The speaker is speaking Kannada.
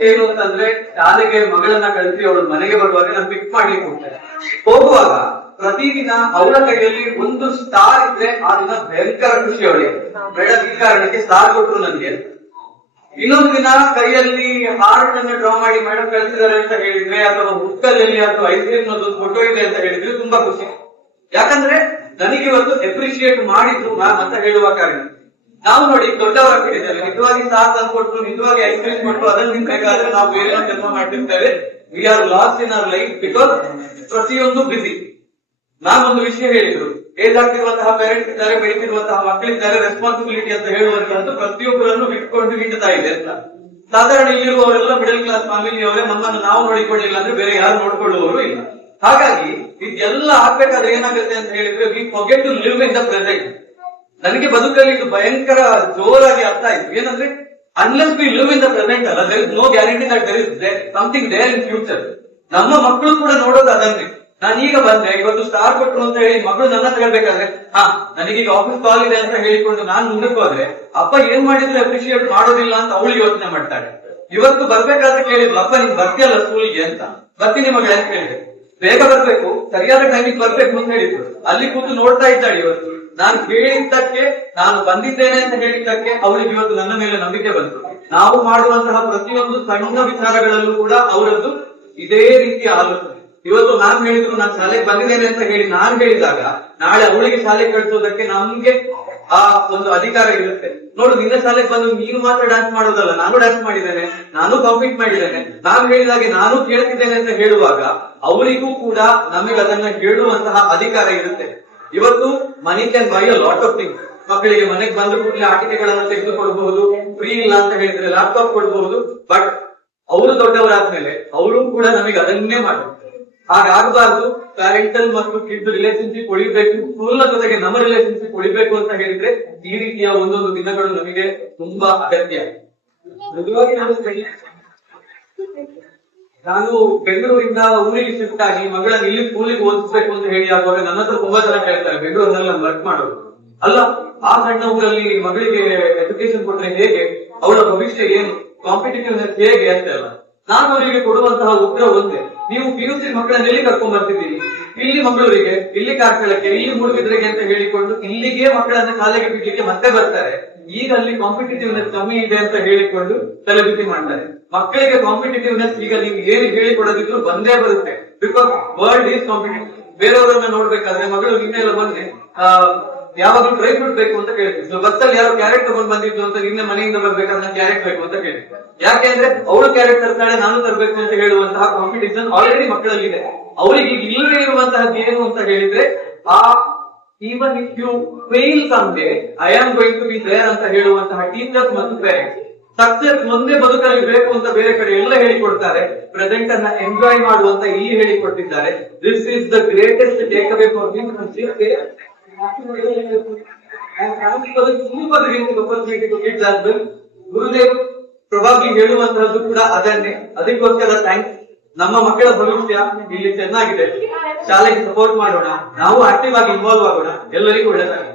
ಏನು ಅಂತಂದ್ರೆ ಶಾಲೆಗೆ ಮಗಳನ್ನ ಕಳಿಸಿ ಅವಳು ಮನೆಗೆ ಬರುವಾಗ ನಾನು ಪಿಕ್ ಮಾಡ್ಲಿಕ್ಕೆ ಹೋಗ್ತೇನೆ. ಹೋಗುವಾಗ ಪ್ರತಿದಿನ ಅವಳ ಕೈಯಲ್ಲಿ ಒಂದು ಸ್ಟಾರ್ ಇದ್ರೆ ಆ ದಿನ ಭಯಂಕರ ಖುಷಿ ಅವಳಿಗೆ. ಮೇಡಮ್ ಈ ಕಾರಣಕ್ಕೆ ಸ್ಟಾರ್ ಕೊಟ್ರು ನನಗೆ. ಇನ್ನೊಂದು ದಿನ ಕೈಯಲ್ಲಿ ಹಾರ್ಟ್ ಅನ್ನು ಡ್ರಾ ಮಾಡಿ ಮೇಡಮ್ ಕಳಿಸಿದಾರೆ ಅಂತ ಹೇಳಿದ್ರೆ, ಅಥವಾ ಬುಕ್ಕಲ್ಲಿ ಅಥವಾ ಐಸ್ ಕ್ರೀಮ್ ಒಂದು ಫೋಟೋ ಇದೆ ಅಂತ ಹೇಳಿದ್ರೆ ತುಂಬಾ ಖುಷಿ. ಯಾಕಂದ್ರೆ ನನಗೆ ಇವತ್ತು ಅಪ್ರಿಶಿಯೇಟ್ ಮಾಡಿದ್ರು ಮ್ಯಾಮ್ ಅಂತ ಹೇಳುವ ಕಾರಣ. ನಾವು ನೋಡಿ ದೊಡ್ಡವರಾಗಿದ್ದೇವೆ, ನಿಜವಾಗಿ ಸ್ಟಾರ್ ತಂದು ಕೊಟ್ಟು ನಿಜವಾಗಿ ಐಸ್ ಕ್ರೀಮ್ ಕೊಟ್ಟು ಅದನ್ನು ನಿಂತಾದ್ರೆ ನಾವು ಬೇರೆ ಕೆಲಸ ಮಾಡ್ತಿರ್ತೇವೆ. We are lost in our life because ಪ್ರತಿಯೊಂದು ಬಿಸಿ. ನಾನೊಂದು ವಿಷಯ ಹೇಳಿದ್ರು, ಏಜ್ ಆಗ್ತಿರುವಂತಹ ಪೇರೆಂಟ್ಸ್ ಇದ್ದಾರೆ, ಬೆಳೀತಿರುವಂತಹ ಮಕ್ಕಳಿದ್ದಾರೆ, ರೆಸ್ಪಾನ್ಸಿಬಿಲಿಟಿ ಅಂತ ಹೇಳುವಂತಹದ್ದು ಪ್ರತಿಯೊಬ್ಬರನ್ನು ಬಿಟ್ಕೊಂಡು ಹಿಂಡ್ತಾ ಇದೆ ಅಂತ. ಸಾಧಾರಣ ಇಲ್ಲಿರುವವರೆಲ್ಲ ಮಿಡಲ್ ಕ್ಲಾಸ್ ಫ್ಯಾಮಿಲಿಯವರೇ, ನಮ್ಮನ್ನು ನಾವು ನೋಡಿಕೊಳ್ಳಿಲ್ಲ ಅಂದ್ರೆ ಬೇರೆ ಯಾರು ನೋಡ್ಕೊಳ್ಳುವವರು ಇಲ್ಲ. ಹಾಗಾಗಿ ಇದೆಲ್ಲ ಆಗ್ಬೇಕಾದ್ರೆ ಏನಾಗುತ್ತೆ ಅಂತ ಹೇಳಿದ್ರೆ, we forget to live in the present. ನನಗೆ ಬದುಕಲ್ಲಿ ಇದು ಭಯಂಕರ ಜೋರಾಗಿ ಅರ್ಥ ಆಯ್ತು. ಏನಂದ್ರೆ unless we live in the present ಅಲ್ಲ, there is no guarantee that there is something there in future. ನಮ್ಮ ಮಕ್ಕಳು ಕೂಡ ನೋಡೋದು ಅದನ್ನೇ. ನಾನೀಗ ಬಂದೆ, ಇವತ್ತು ಸ್ಟಾರ್ ಕೊಟ್ಟರು ಅಂತ ಹೇಳಿ ಮಗಳು ನನ್ನ ಹೇಳ್ಬೇಕಾದ್ರೆ, ನನಗೀಗ ಆಫೀಸ್ ಕಾಲ್ ಇದೆ ಅಂತ ಹೇಳಿಕೊಂಡು ನಾನು ಮುಂದಕ್ಕೆ ಹೋದ್ರೆ ಅಪ್ಪ ಏನ್ ಮಾಡಿದ್ರೆ ಅಪ್ರಿಶಿಯೇಟ್ ಮಾಡೋದಿಲ್ಲ ಅಂತ ಅವಳು ಯೋಚನೆ ಮಾಡ್ತಾಳೆ. ಇವತ್ತು ಬರ್ಬೇಕಾದ್ರೆ ಕೇಳಿದ್ಲು, ಅಪ್ಪ ನಿಮ್ ಬರ್ತಿಯಲ್ಲ ಸ್ಕೂಲ್ಗೆ ಅಂತ. ಬರ್ತೀನಿ ಮಗಳು ಅಂತ ಹೇಳಿದೆ. ಬೇಗ ಬರ್ಬೇಕು, ಸರಿಯಾದ ಟೈಮಿಗೆ ಬರ್ಬೇಕು ಅಂತ ಹೇಳಿದ್ರು. ಅಲ್ಲಿ ಕೂತು ನೋಡ್ತಾ ಇದ್ದಾಳೆ. ಇವತ್ತು ನಾನು ಹೇಳಿದ್ದಕ್ಕೆ, ನಾನು ಬಂದಿದ್ದೇನೆ ಅಂತ ಹೇಳಿದ್ದಕ್ಕೆ ಅವಳಿಗೆ ಇವತ್ತು ನನ್ನ ಮೇಲೆ ನಂಬಿಕೆ ಬಂತು. ನಾವು ಮಾಡುವಂತಹ ಪ್ರತಿಯೊಂದು ಸಣ್ಣ ವಿಚಾರಗಳಲ್ಲೂ ಕೂಡ ಅವರದ್ದು ಇದೇ ರೀತಿಯ ಆಲೋಚನೆ. ಇವತ್ತು ನಾನು ಹೇಳಿದ್ರು, ನಾನು ಶಾಲೆಗೆ ಬಂದಿದ್ದೇನೆ ಅಂತ ಹೇಳಿ ನಾನು ಹೇಳಿದಾಗ ನಾಳೆ ಅವಳಿಗೆ ಶಾಲೆಗೆ ಕಳಿಸೋದಕ್ಕೆ ನಮ್ಗೆ ಆ ಒಂದು ಅಧಿಕಾರ ಇರುತ್ತೆ. ನೋಡು, ನಿನ್ನ ಶಾಲೆಗೆ ಬಂದು ನೀನು ಮಾತ್ರ ಡ್ಯಾನ್ಸ್ ಮಾಡೋದಲ್ಲ, ನಾನು ಡ್ಯಾನ್ಸ್ ಮಾಡಿದ್ದೇನೆ, ನಾನು ಕಾಂಪೀಟ್ ಮಾಡಿದ್ದೇನೆ, ನಾನು ಹೇಳಿದಾಗೆ ನಾನು ಕೇಳ್ತಿದ್ದೇನೆ ಅಂತ ಹೇಳುವಾಗ ಅವರಿಗೂ ಕೂಡ ನಮಗೆ ಅದನ್ನ ಹೇಳುವಂತಹ ಅಧಿಕಾರ ಇರುತ್ತೆ. ಇವತ್ತು money can buy a lot of things. ಮಕ್ಕಳಿಗೆ ಮನೆಗೆ ಬಂದ ಕೂಡಲೇ ಆಟಿಕೆಗಳನ್ನು ತೆಗೆದುಕೊಡಬಹುದು, ಫ್ರೀ ಇಲ್ಲ ಅಂತ ಹೇಳಿದ್ರೆ ಲ್ಯಾಪ್ಟಾಪ್ ಕೊಡಬಹುದು. ಬಟ್ ಅವರು ದೊಡ್ಡವರಾದ್ಮೇಲೆ ಅವರು ಕೂಡ ನಮಗೆ ಅದನ್ನೇ ಮಾಡುತ್ತಾರೆ. ಹಾಗಾಗಬಾರ್ದು. ಪ್ಯಾರೆಂಟಲ್ ಮತ್ತು ಕಿಡ್ ರಿಲೇಶನ್ಶಿಪ್ ಉಳಿಬೇಕು, ಸ್ಕೂಲ್ ನ ಜೊತೆಗೆ ನಮ್ಮ ರಿಲೇಶನ್ಶಿಪ್ ಉಳಿಬೇಕು ಅಂತ ಹೇಳಿದ್ರೆ ಈ ರೀತಿಯ ಒಂದೊಂದು ದಿನಗಳು ನಮಗೆ ತುಂಬಾ ಅಗತ್ಯ. ನಿಜವಾಗಿ ನಾನು ಬೆಂಗಳೂರಿಂದ ಊರಿಗೆ ಶಿಫ್ಟ್ ಆಗಿ ಮಗಳನ್ನ ಇಲ್ಲಿ ಸ್ಕೂಲಿಗೆ ಓದಿಸ್ಬೇಕು ಅಂತ ಹೇಳಿ ಆಗುವಾಗ ನನ್ನ ಹತ್ರ ತುಂಬಾ ಜನ ಕೇಳ್ತಾರೆ, ಬೆಂಗಳೂರಿನಲ್ಲಿ ನಾನು ವರ್ಕ್ ಮಾಡೋದು ಅಲ್ಲ, ಆ ಸಣ್ಣ ಊರಲ್ಲಿ ಮಗಳಿಗೆ ಎಜುಕೇಶನ್ ಕೊಟ್ರೆ ಹೇಗೆ, ಅವಳ ಭವಿಷ್ಯ ಏನು, ಕಾಂಪಿಟೇಟಿವ್ನೆಸ್ ಹೇಗೆ ಅಂತೆಲ್ಲ. ನಾನು ಅವರಿಗೆ ಕೊಡುವಂತಹ ಉತ್ತರ ಒಂದೇ, ನೀವು PUC ಮಕ್ಕಳನ್ನ ಎಲ್ಲಿ ಕರ್ಕೊಂಡ್ ಬರ್ತಿದ್ದೀರಿ, ಇಲ್ಲಿ ಮಂಗಳೂರಿಗೆ, ಇಲ್ಲಿ ಕಾರ್ಕಳಕ್ಕೆ, ಇಲ್ಲಿ ಮೂಡುಬಿದ್ರೆಗೆ ಅಂತ ಹೇಳಿಕೊಂಡು ಇಲ್ಲಿಗೆ ಮಕ್ಕಳನ್ನ ಶಾಲೆಗೆ ಬಿಡ್ಲಿಕ್ಕೆ ಮತ್ತೆ ಬರ್ತಾರೆ. ಈಗ ಅಲ್ಲಿ ಕಾಂಪಿಟೇಟಿವ್ನೆಸ್ ಕಮ್ಮಿ ಇದೆ ಅಂತ ಹೇಳಿಕೊಂಡು ತಲೆಬಿಸಿ ಮಾಡ್ತಾರೆ. ಮಕ್ಕಳಿಗೆ ಕಾಂಪಿಟೇಟಿವ್ನೆಸ್ ಈಗ ನೀವು ಏನು ಹೇಳಿಕೊಡೋದಿದ್ರು ಬಂದೇ ಬರುತ್ತೆ. Because world is competitive. ಬೇರೆಯವರನ್ನ ನೋಡ್ಬೇಕಾದ್ರೆ ಮಗಳು ನಿನ್ನೆ ಎಲ್ಲ ಬಂದ್ರೆ ಯಾವಾಗಲೂ ಡ್ರೈ ಫ್ರೂಟ್ ಬೇಕು ಅಂತ ಕೇಳ್ತಿದ್ರು. ಬಸ್ಸಲ್ಲಿ ಯಾರು ಕ್ಯಾರೆಟ್ ತಗೊಂಡ್ ಬಂದಿದ್ರು ಅಂತ ನಿನ್ನೆ ಮನೆಯಿಂದ ಬರ್ಬೇಕಾದ್ರೆ ಕ್ಯಾರೆಟ್ ಬೇಕು ಅಂತ ಕೇಳಿದ್ರು. ಯಾಕೆಂದ್ರೆ ಅವಳು ಕ್ಯಾರೆಟ್ ತರ್ತಾಳೆ, ನಾನು ತರಬೇಕು ಅಂತ ಹೇಳುವಂತಹ ಕಾಂಪಿಟೇಷನ್ ಆಲ್ರೆಡಿ ಮಕ್ಕಳಲ್ಲಿದೆ. ಅವರಿಗೆ ಈಗ ಇಲ್ಲದೆ ಇರುವಂತಹದ್ದು ಏನು ಅಂತ ಹೇಳಿದ್ರೆ, ಆ even if you fail some day I am going to be there ಅಂತ ಹೇಳುವಂತಹ ಟೀಚರ್ಸ್ ಮತ್ತು ಪೇರೆಂಟ್ಸ್. ಸಕ್ಸೆಸ್ ಒಂದೇ ಬದುಕಲ್ಲಿ ಬೇಕು ಅಂತ ಬೇರೆ ಕಡೆ ಎಲ್ಲ ಹೇಳಿಕೊಡ್ತಾರೆ, ಪ್ರೆಸೆಂಟ್ ಅನ್ನ ಎಂಜಾಯ್ ಮಾಡುವಂತ ಇಲ್ಲಿ ಹೇಳಿಕೊಟ್ಟಿದ್ದಾರೆ. This is the greatest take away for me. Gurudev ಪ್ರಭಾವಿ ಹೇಳುವಂತಹದ್ದು ಕೂಡ ಅದನ್ನೇ. ಅದಕ್ಕೋಸ್ಕರ ಥ್ಯಾಂಕ್ಸ್. ನಮ್ಮ ಮಕ್ಕಳ ಭವಿಷ್ಯ ಇಲ್ಲಿ ಚೆನ್ನಾಗಿದೆ, ಶಾಲೆಗೆ ಸಪೋರ್ಟ್ ಮಾಡೋಣ, ನಾವು ಆಕ್ಟಿವ್ ಆಗಿ ಇನ್ವಾಲ್ವ್ ಆಗೋಣ. ಎಲ್ಲರಿಗೂ ಒಳ್ಳೆಯದಾಗಲಿ.